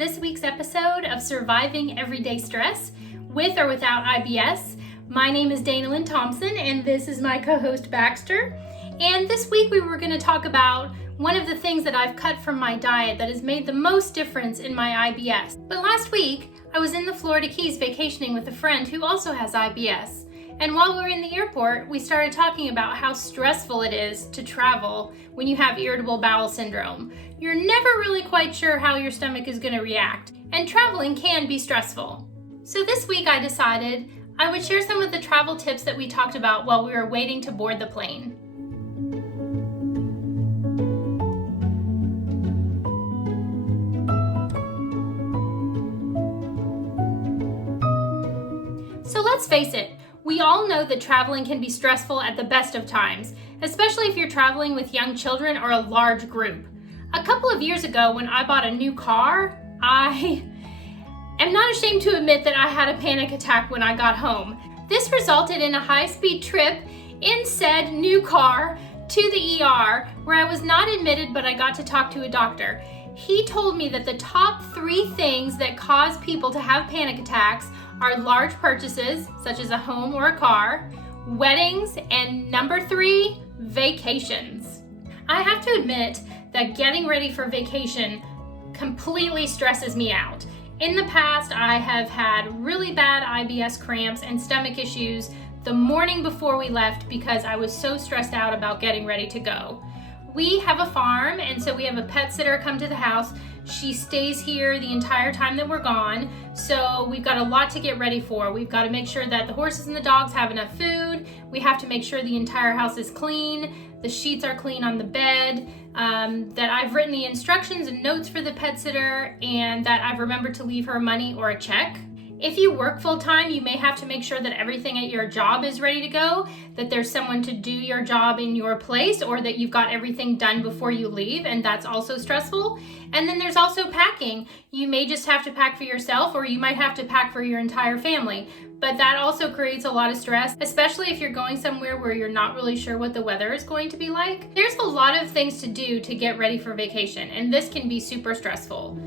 this week's episode of Surviving Everyday Stress, with or without IBS. My name is Dana Lynn Thompson, and this is my co-host Baxter. And this week we were going to talk about one of the things that I've cut from my diet that has made the most difference in my IBS. But last week, I was in the Florida Keys vacationing with a friend who also has IBS. And while we were in the airport, we started talking about how stressful it is to travel when you have irritable bowel syndrome. You're never really quite sure how your stomach is going to react, and traveling can be stressful. So this week I decided I would share some of the travel tips that we talked about while we were waiting to board the plane. So let's face it, we all know that traveling can be stressful at the best of times, especially if you're traveling with young children or a large group. A couple of years ago when I bought a new car, I am not ashamed to admit that I had a panic attack when I got home. This resulted in a high-speed trip in said new car to the ER, where I was not admitted, but I got to talk to a doctor. He told me that the top 3 things that cause people to have panic attacks are large purchases, such as a home or a car, weddings, and number 3, vacations. I have to admit that getting ready for vacation completely stresses me out. In the past, I have had really bad IBS cramps and stomach issues the morning before we left because I was so stressed out about getting ready to go. We have a farm, and so we have a pet sitter come to the house. She stays here the entire time that we're gone, so we've got a lot to get ready for. We've got to make sure that the horses and the dogs have enough food. We have to make sure the entire house is clean, the sheets are clean on the bed, that I've written the instructions and notes for the pet sitter, and that I've remembered to leave her money or a check. If you work full-time, you may have to make sure that everything at your job is ready to go, that there's someone to do your job in your place, or that you've got everything done before you leave, and that's also stressful. And then there's also packing. You may just have to pack for yourself, or you might have to pack for your entire family. But that also creates a lot of stress, especially if you're going somewhere where you're not really sure what the weather is going to be like. There's a lot of things to do to get ready for vacation, and this can be super stressful.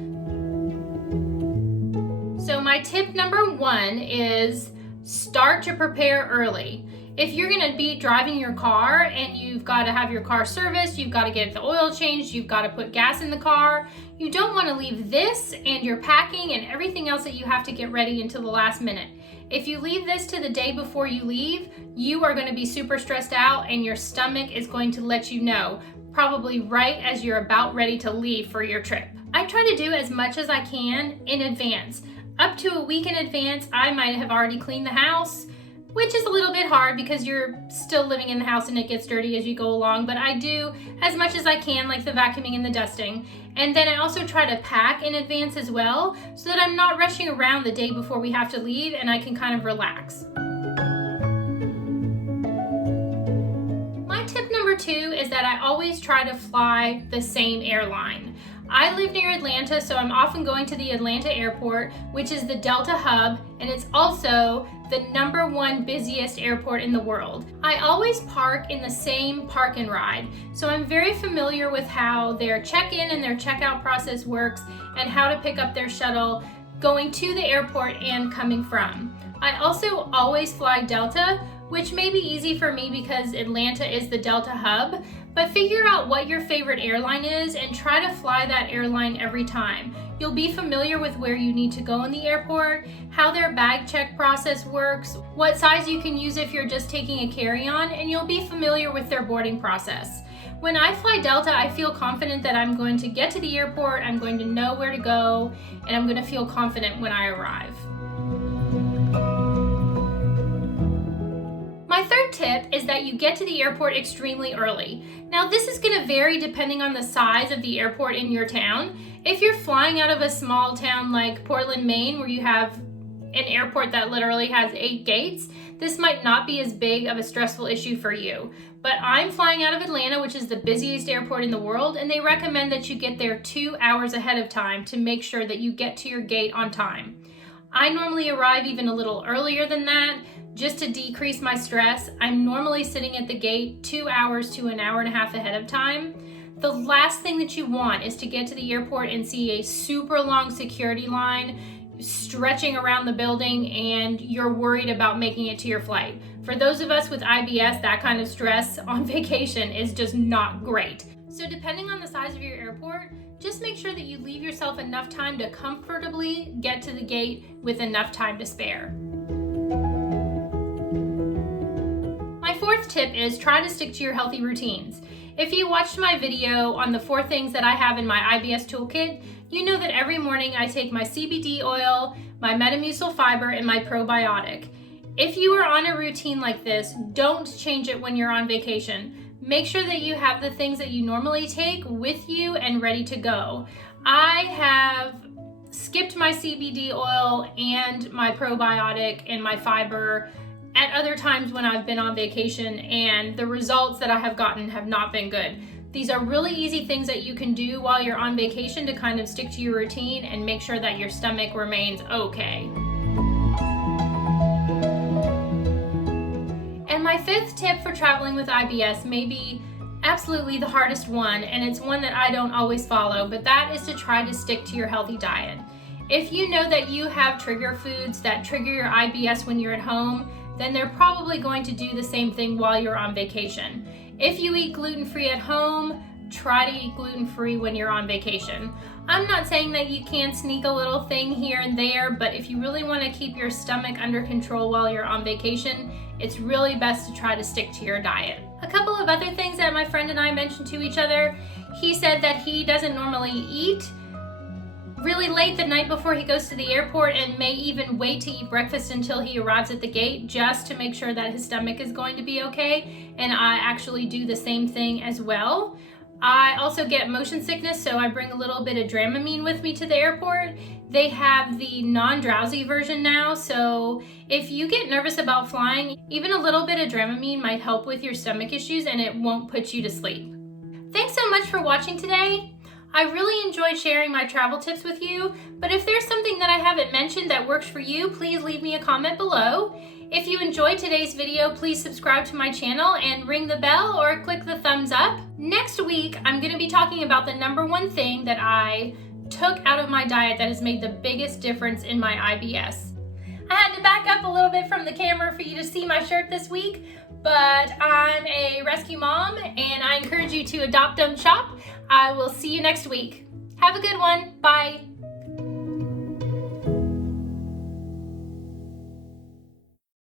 So my tip number 1 is start to prepare early. If you're gonna be driving your car and you've got to have your car serviced, you've got to get the oil changed, you've got to put gas in the car, you don't want to leave this and your packing and everything else that you have to get ready until the last minute. If you leave this to the day before you leave, you are going to be super stressed out and your stomach is going to let you know, probably right as you're about ready to leave for your trip. I try to do as much as I can in advance. Up to a week in advance, I might have already cleaned the house, which is a little bit hard because you're still living in the house and it gets dirty as you go along, but I do as much as I can, like the vacuuming and the dusting. And then I also try to pack in advance as well, so that I'm not rushing around the day before we have to leave and I can kind of relax. My tip number 2 is that I always try to fly the same airline. I live near Atlanta, so I'm often going to the Atlanta airport, which is the Delta hub, and it's also the number 1 busiest airport in the world. I always park in the same park and ride, so I'm very familiar with how their check-in and their checkout process works and how to pick up their shuttle going to the airport and coming from. I also always fly Delta, which may be easy for me because Atlanta is the Delta hub, but figure out what your favorite airline is and try to fly that airline every time. You'll be familiar with where you need to go in the airport, how their bag check process works, what size you can use if you're just taking a carry-on, and you'll be familiar with their boarding process. When I fly Delta, I feel confident that I'm going to get to the airport, I'm going to know where to go, and I'm going to feel confident when I arrive. My third tip is that you get to the airport extremely early. Now this is going to vary depending on the size of the airport in your town. If you're flying out of a small town like Portland, Maine, where you have an airport that literally has 8 gates, this might not be as big of a stressful issue for you. But I'm flying out of Atlanta, which is the busiest airport in the world, and they recommend that you get there 2 hours ahead of time to make sure that you get to your gate on time. I normally arrive even a little earlier than that, just to decrease my stress. I'm normally sitting at the gate 2 hours to an hour and a half ahead of time. The last thing that you want is to get to the airport and see a super long security line stretching around the building and you're worried about making it to your flight. For those of us with IBS, that kind of stress on vacation is just not great. So depending on the size of your airport, just make sure that you leave yourself enough time to comfortably get to the gate with enough time to spare. My fourth tip is try to stick to your healthy routines. If you watched my video on the 4 things that I have in my IBS toolkit, you know that every morning I take my CBD oil, my Metamucil fiber, and my probiotic. If you are on a routine like this, don't change it when you're on vacation. Make sure that you have the things that you normally take with you and ready to go. I have skipped my CBD oil and my probiotic and my fiber at other times when I've been on vacation, and the results that I have gotten have not been good. These are really easy things that you can do while you're on vacation to kind of stick to your routine and make sure that your stomach remains okay. And my 5th tip for traveling with IBS may be absolutely the hardest one, and it's one that I don't always follow, but that is to try to stick to your healthy diet. If you know that you have trigger foods that trigger your IBS when you're at home, then they're probably going to do the same thing while you're on vacation. If you eat gluten-free at home, try to eat gluten-free when you're on vacation. I'm not saying that you can't sneak a little thing here and there, but if you really want to keep your stomach under control while you're on vacation, it's really best to try to stick to your diet. A couple of other things that my friend and I mentioned to each other, he said that he doesn't normally eat really late the night before he goes to the airport and may even wait to eat breakfast until he arrives at the gate just to make sure that his stomach is going to be okay. And I actually do the same thing as well. I also get motion sickness, so I bring a little bit of Dramamine with me to the airport. They have the non-drowsy version now, so if you get nervous about flying, even a little bit of Dramamine might help with your stomach issues and it won't put you to sleep. Thanks so much for watching today. I really enjoyed sharing my travel tips with you, but if there's something that I haven't mentioned that works for you, please leave me a comment below. If you enjoyed today's video, please subscribe to my channel and ring the bell or click the thumbs up. Next week, I'm going to be talking about the #1 thing that I took out of my diet that has made the biggest difference in my IBS. I had to back up a little bit from the camera for you to see my shirt this week, but I'm a rescue mom and I encourage you to adopt, don't shop. I will see you next week. Have a good one. Bye.